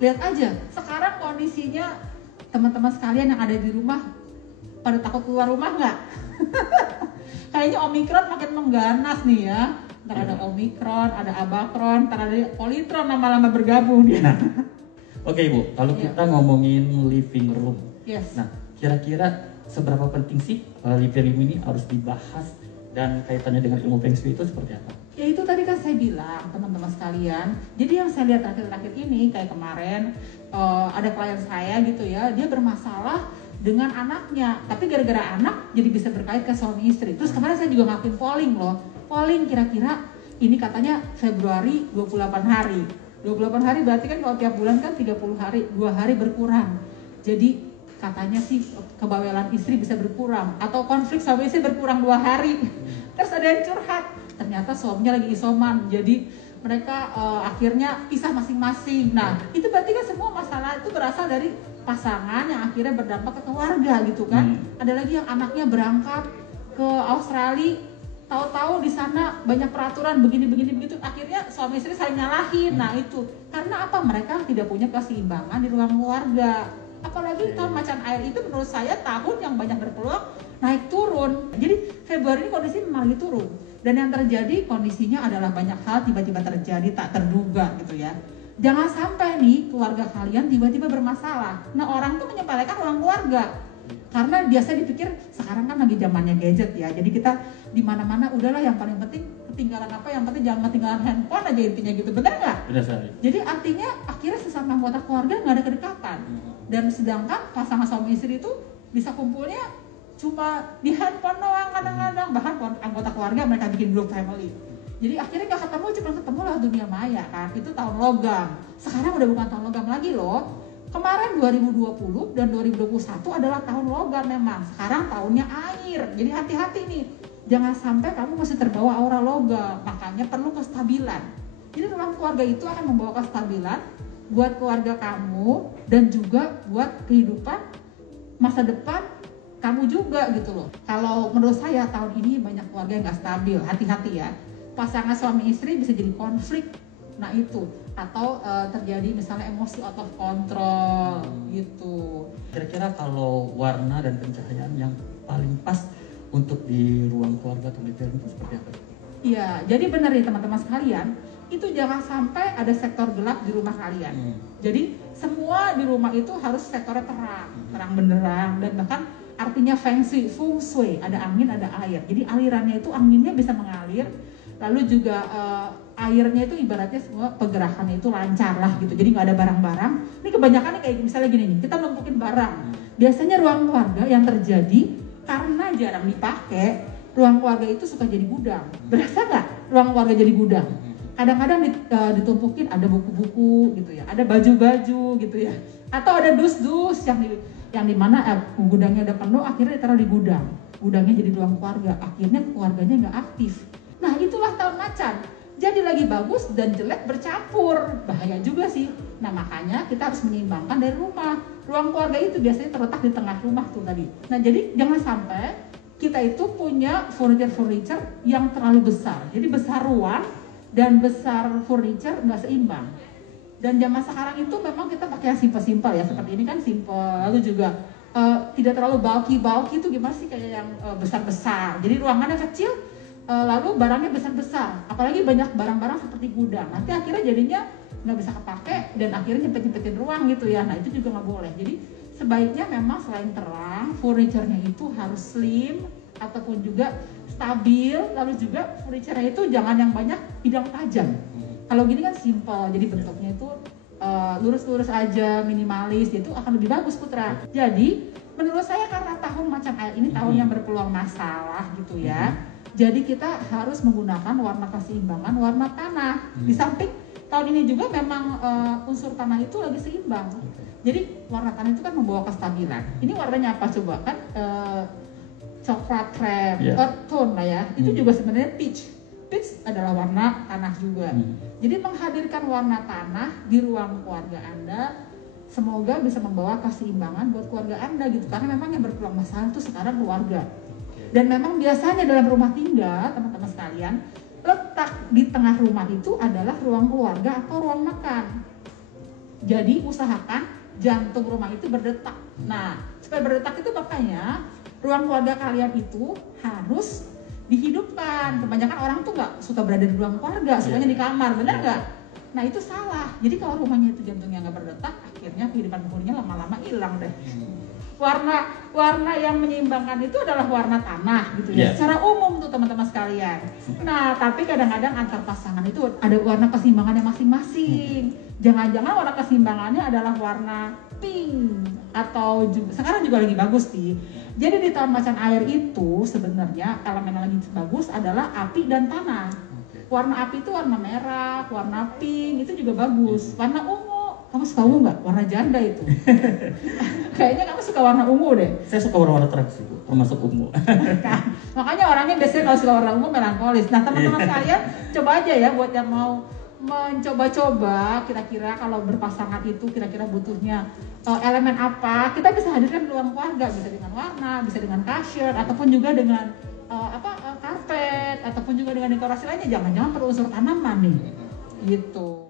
Lihat aja, sekarang kondisinya teman-teman sekalian yang ada di rumah, pada takut keluar rumah nggak? Kayaknya Omikron makin mengganas nih ya. Ntar ada Omikron, ada Abakron, ntar ada Politron lama-lama bergabung dia. Nah, oke Ibu, kalau kita ngomongin living room. Yes. Nah, kira-kira seberapa penting sih living room ini harus dibahas dan kaitannya dengan ilmu Feng Shui itu seperti apa? Ya itu tadi kan saya bilang teman-teman sekalian. Jadi yang saya lihat terakhir-terakhir ini kayak kemarin ada klien saya gitu ya, dia bermasalah dengan anaknya, tapi gara-gara anak jadi bisa berkait ke suami istri. Terus kemarin saya juga ngelakuin polling loh. Polling kira-kira ini katanya Februari 28 hari. 28 hari berarti kan kalau tiap bulan kan 30 hari, 2 hari berkurang. Jadi katanya sih kebawelan istri bisa berkurang atau konflik suami istri berkurang 2 hari. Terus ada yang curhat, ternyata suaminya lagi isoman, jadi mereka akhirnya pisah masing-masing. Nah itu berarti kan semua masalah itu berasal dari pasangan yang akhirnya berdampak ke keluarga gitu kan. Ada lagi yang anaknya berangkat ke Australia, tahu-tahu di sana banyak peraturan begini begitu, akhirnya suami istri saling nyalahin. Nah itu karena apa? Mereka tidak punya keseimbangan di ruang keluarga. Apalagi tahun macan air itu menurut saya tahun yang banyak berpeluang naik turun. Jadi Februari ini kondisi memang lagi turun. Dan yang terjadi kondisinya adalah banyak hal tiba-tiba terjadi tak terduga gitu ya. Jangan sampai nih keluarga kalian tiba-tiba bermasalah. Nah orang tuh menyepelekan ruang keluarga. Karena biasa dipikir sekarang kan lagi zamannya gadget ya. Jadi kita di mana-mana udahlah yang paling penting ketinggalan apa, yang penting jangan ketinggalan handphone aja intinya gitu. Benar nggak? Benar sekali. Jadi artinya akhirnya sesama anggota keluarga nggak ada kedekatan. Dan sedangkan pasangan suami istri itu bisa kumpulnya cuma di handphone doang kadang-kadang. Bahkan anggota keluarga mereka bikin grup family. Jadi akhirnya nggak ketemu, cuma ketemu lah dunia maya kan. Itu tahun logam. Sekarang udah bukan tahun logam lagi loh. Kemarin 2020 dan 2021 adalah tahun logam memang. Sekarang tahunnya air. Jadi hati-hati nih. Jangan sampai kamu masih terbawa aura logam. Makanya perlu kestabilan. Jadi ruang keluarga itu akan membawa kestabilan buat keluarga kamu dan juga buat kehidupan masa depan kamu juga gitu loh. Kalau menurut saya tahun ini banyak keluarga yang nggak stabil. Hati-hati ya. Pasangan suami istri bisa jadi konflik. Nah itu, atau terjadi misalnya emosi out of control gitu. Kira-kira kalau warna dan pencahayaan yang paling pas untuk di ruang keluarga atau di film itu seperti apa? Iya, jadi benar nih teman-teman sekalian, itu jangan sampai ada sektor gelap di rumah kalian. Jadi semua di rumah itu harus sektornya terang, terang benderang, dan bahkan artinya feng shui, ada angin, ada air. Jadi alirannya itu anginnya bisa mengalir, lalu juga airnya itu ibaratnya semua pergerakannya itu lancar lah gitu. Jadi nggak ada barang-barang. Ini kebanyakan nih kayak misalnya gini nih, kita numpukin barang. Biasanya ruang keluarga yang terjadi karena jarang dipakai, ruang keluarga itu suka jadi gudang. Berasa nggak ruang keluarga jadi gudang? Kadang-kadang ditumpukin ada buku-buku gitu ya, ada baju-baju gitu ya, atau ada dus-dus yang dimana gudangnya udah penuh, akhirnya ditaruh di gudang. Gudangnya jadi ruang keluarga, akhirnya keluarganya nggak aktif. Nah itulah tahun macan. Jadi lagi bagus dan jelek bercampur, bahaya juga sih. Nah makanya kita harus menyeimbangkan dari rumah. Ruang keluarga itu biasanya terletak di tengah rumah tuh tadi. Nah jadi jangan sampai kita itu punya furniture yang terlalu besar. Jadi besar ruang dan besar furniture nggak seimbang. Dan zaman sekarang itu memang kita pakai yang simple-simple ya, seperti ini kan simple. Lalu juga tidak terlalu bulky itu gimana sih, kayak yang besar-besar. Jadi ruangannya kecil, lalu barangnya besar-besar, apalagi banyak barang-barang seperti gudang, nanti akhirnya jadinya nggak bisa kepake dan akhirnya nyempet-nyempetin ruang gitu ya. Nah itu juga nggak boleh. Jadi sebaiknya memang selain terang, furniture-nya itu harus slim ataupun juga stabil, lalu juga furniture-nya itu jangan yang banyak bidang tajam. Kalau gini kan simple, jadi bentuknya itu lurus-lurus aja, minimalis, itu akan lebih bagus Putra. Jadi menurut saya karena tahun macan air ini tahun yang berpeluang masalah gitu ya. Jadi kita harus menggunakan warna keseimbangan, warna tanah. Di samping tahun ini juga memang unsur tanah itu lagi seimbang. Jadi warna tanah itu kan membawa kestabilan. Ini warnanya apa coba kan? Coklat krem, earth tone lah ya. Itu juga sebenarnya peach. Peach adalah warna tanah juga. Jadi menghadirkan warna tanah di ruang keluarga Anda, semoga bisa membawa keseimbangan buat keluarga Anda gitu. Karena memang yang berpeluang masalah itu sekarang keluarga. Dan memang biasanya dalam rumah tinggal, teman-teman sekalian, letak di tengah rumah itu adalah ruang keluarga atau ruang makan. Jadi usahakan jantung rumah itu berdetak. Nah, supaya berdetak itu makanya ruang keluarga kalian itu harus dihidupkan. Kebanyakan orang tuh nggak suka berada di ruang keluarga, sukanya di kamar, benar nggak? Nah itu salah. Jadi kalau rumahnya itu jantungnya nggak berdetak, akhirnya kehidupan penghuninya lama-lama hilang deh. Warna yang menyeimbangkan itu adalah warna tanah gitu ya. Secara umum tuh teman-teman sekalian. Nah, tapi kadang-kadang antar pasangan itu ada warna keseimbangannya masing-masing. Jangan-jangan warna keseimbangannya adalah warna pink atau sekarang juga lagi bagus sih. Jadi di tahun macan air itu sebenarnya elemen yang lagi bagus adalah api dan tanah. Warna api itu warna merah, warna pink itu juga bagus. Warna ungu, kamu suka ungu nggak? Warna janda itu. Kayaknya kamu suka warna ungu deh. Saya suka warna-warna terang sih, termasuk ungu. Nah, makanya orangnya biasanya kalau suka warna ungu melankolis. Nah teman-teman sekalian, coba aja ya buat yang mau mencoba-coba kira-kira kalau berpasangan itu kira-kira butuhnya elemen apa, kita bisa hadirkan di ruang keluarga, bisa dengan warna, bisa dengan kasur, ataupun juga dengan karpet, ataupun juga dengan dekorasi lainnya. Jangan-jangan perlu unsur tanaman nih, gitu.